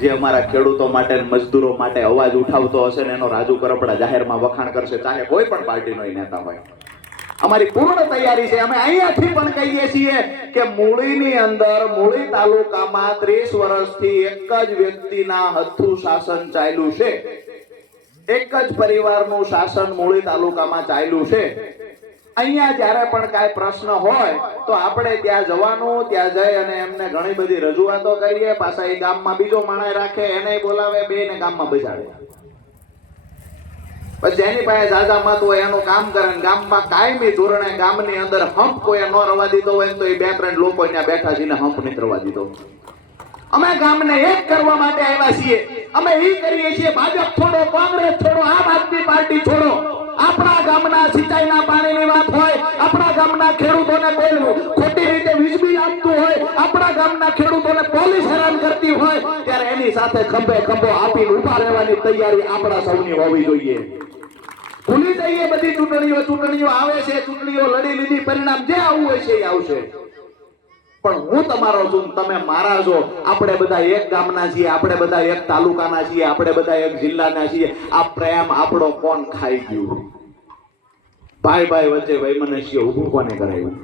જે અમારા ખેડૂતો માટે મજદૂરો માટે અવાજ ઉઠાવતો હશે ને એનો રાજુ કરપડા જાહેરમાં વખાણ કરશે, ચાહે કોઈ પણ પાર્ટીનો નેતા હોય. અમારી પૂર્ણ તૈયારી છે. અમે અહીંયાથી પણ કહીએ છીએ કે મૂળીની અંદર, મૂળી તાલુકામાં 30 વર્ષથી એક જ વ્યક્તિના હથ્થું શાસન ચાલ્યું છે. એક જ પરિવારનું શાસન મૂળી તાલુકામાં ચાલ્યું છે. અહીંયા જ્યારે પણ કાંઈ પ્રશ્ન હોય તો આપણે ત્યાં જવાનું, ત્યાં જઈ અને એમને ઘણી બધી રજૂઆતો કરીએ. પાછા એ ગામમાં બીજો માણસ રાખે, એને બોલાવે, બેને ગામમાં બેસાડે. પછી એની પાસે જાજા મત હોય એનું કામ કરે. ગામમાં કાયમી ધોરણે ગામની અંદર હંપ કોઈ ન રવા દીધો હોય તો એ 2-3 લોકો ત્યાં બેઠા છે ને હંપ નથી રવા દીધો. અમે ગામને એક કરવા માટે આવ્યા છીએ. અમે એ કરીએ છીએ, ભાજપ છોડો, કોંગ્રેસ છોડો, આમ આદમી પાર્ટી છોડો. આપણા ગામના સિંચાઈના પાણીની વાત હોય, આપણા ગામના ખેડૂતોને કોઈ ખોટી રીતે વીજ બિલ આપતું હોય, આપણા ગામના ખેડૂતોને પોલીસ હેરાન કરતી હોય, ત્યારે એની સાથે ખંભે ખંભો આપીને ઉભા રહેવાની તૈયારી આપણા સૌની હોવી જોઈએ. ભૂલી જઈએ બધી ચૂંટણીઓ આવે છે, ચૂંટણીઓ લડી લીધી, પરિણામ જે આવવું હોય છે એ આવશે. પણ હું તમારો છું, તમે મારા છો. આપણે બધા એક ગામના છીએ, આપણે બધા એક તાલુકાના છીએ, આપણે બધા એક જિલ્લાના છીએ. આ પ્રેમ આપણો કોણ ખાઈ ગયું? ભાઈ ભાઈ વચ્ચે વૈમનસ્ય ઊભું કોને કરાયું?